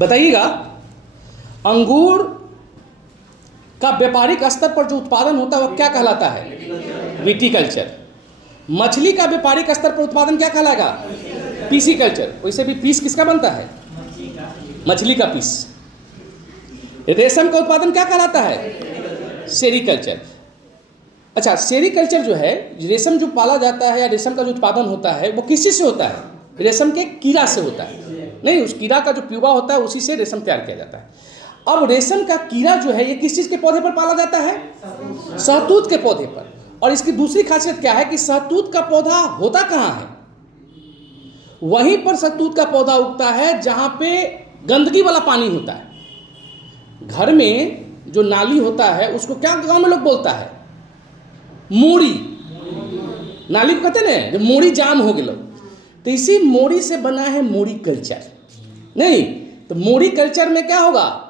बताइएगा, अंगूर का व्यापारिक स्तर पर जो उत्पादन होता है वह क्या कहलाता है? विटीकल्चर। मछली का व्यापारिक स्तर पर उत्पादन क्या कहलाएगा? पीसीकल्चर। वैसे भी पीस किसका बनता है? मछली का पीस। रेशम का उत्पादन क्या कहलाता है? सेरीकल्चर। अच्छा, सेरीकल्चर जो है, रेशम जो पाला जाता है या रेशम का जो उत्पादन होता है वो किस चीज़ से होता है? रेशम के कीड़ा से होता है। नहीं, उस कीड़ा का जो प्यूपा होता है उसी से रेशम तैयार किया जाता है। अब रेशम का कीड़ा जो है ये किस चीज़ के पौधे पर पाला जाता है? शहतूत के पौधे पर। और इसकी दूसरी खासियत क्या है कि शहतूत का पौधा होता कहाँ है? वहीं पर शहतूत का पौधा उगता है जहाँ पे गंदगी वाला पानी होता है। घर में जो नाली होता है उसको क्या गाँव में लोग बोलता है? मोड़ी। नाली को कहते हैं ना, जब मोड़ी जाम हो गया, तो इसी मोड़ी से बना है मोड़ी कल्चर। नहीं तो मोड़ी कल्चर में क्या होगा?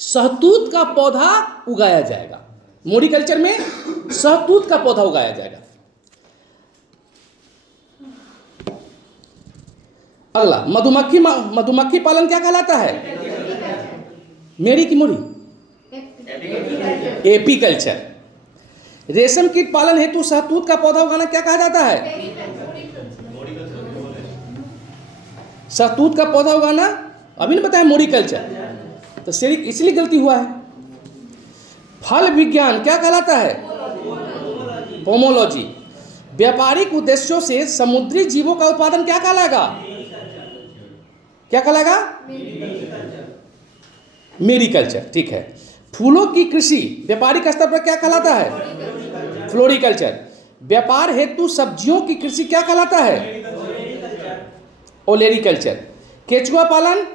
शहतूत का पौधा उगाया जाएगा। मोड़ी कल्चर में शहतूत का पौधा उगाया जाएगा। अगला, मधुमक्खी पालन क्या कहलाता है? मेरी की मोड़ी? एपीकल्चर। रेशम कीट पालन हेतु शहतूत का पौधा उगाना क्या कहा जाता है? शहतूत का पौधा उगाना अभी नहीं बताया, मोड़ी कल्चर। तो इसलिए गलती हुआ है। फल विज्ञान क्या कहलाता है? पोमोलॉजी। व्यापारिक उद्देश्यों से समुद्री जीवों का उत्पादन क्या कहलाएगा? क्या कहलाएगा? मेरीकल्चर। ठीक है। फूलों की कृषि व्यापारिक स्तर पर क्या कहलाता है? फ्लोरिकल्चर। व्यापार हेतु सब्जियों की कृषि क्या कहलाता है? ओलेरीकल्चर। केचुआ पालन?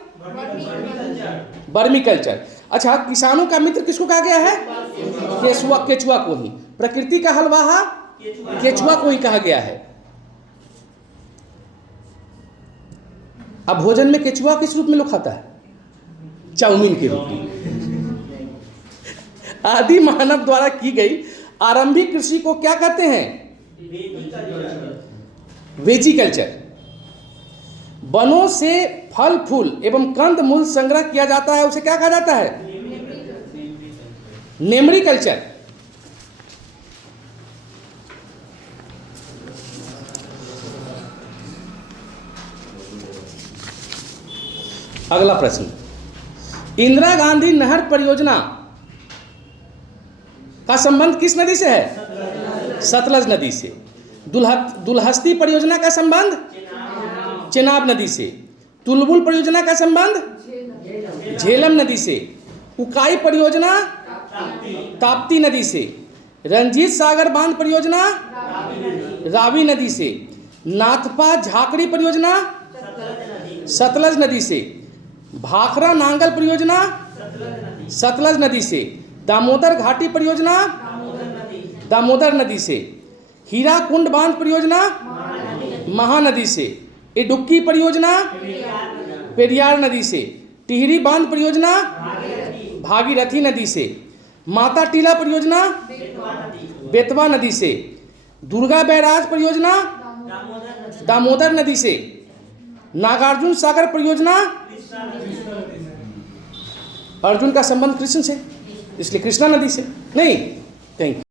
बर्मीकल्चर। अच्छा, किसानों का मित्र किसको कहा गया है? केचुआ को ही। प्रकृति का हलवाहा केचुआ को ही कहा गया है। अब भोजन में केचुआ किस रूप में लोग खाता है? चाउमीन के रूप में। आदि मानव द्वारा की गई आरंभिक कृषि को क्या कहते हैं? वेजिकल्चर। वनों से फल फूल एवं कंद मूल संग्रह किया जाता है, उसे क्या कहा जाता है? नेमरीकल्चर। अगला प्रश्न, इंदिरा गांधी नहर परियोजना का संबंध किस नदी से है? सतलज नदी से। दुल्हस्ती परियोजना का संबंध चेनाब नदी से। तुलबुल परियोजना का संबंध झेलम नदी से। उकाई परियोजना ताप्ती नदी से। रंजीत सागर बांध परियोजना रावी नदी से। नाथपा झाकड़ी परियोजना सतलज नदी से। भाखड़ा नांगल परियोजना सतलज नदी से। दामोदर घाटी परियोजना दामोदर नदी से। हीराकुंड बांध परियोजना महानदी से। इडुक्की परियोजना पेरियार नदी से। टिहरी बांध परियोजना भागीरथी नदी से। माता टीला परियोजना बेतवा नदी से। दुर्गा बैराज परियोजना दामोदर नदी से। नागार्जुन सागर परियोजना, अर्जुन का संबंध कृष्ण से, इसलिए कृष्णा नदी से। नहीं, थैंक यू।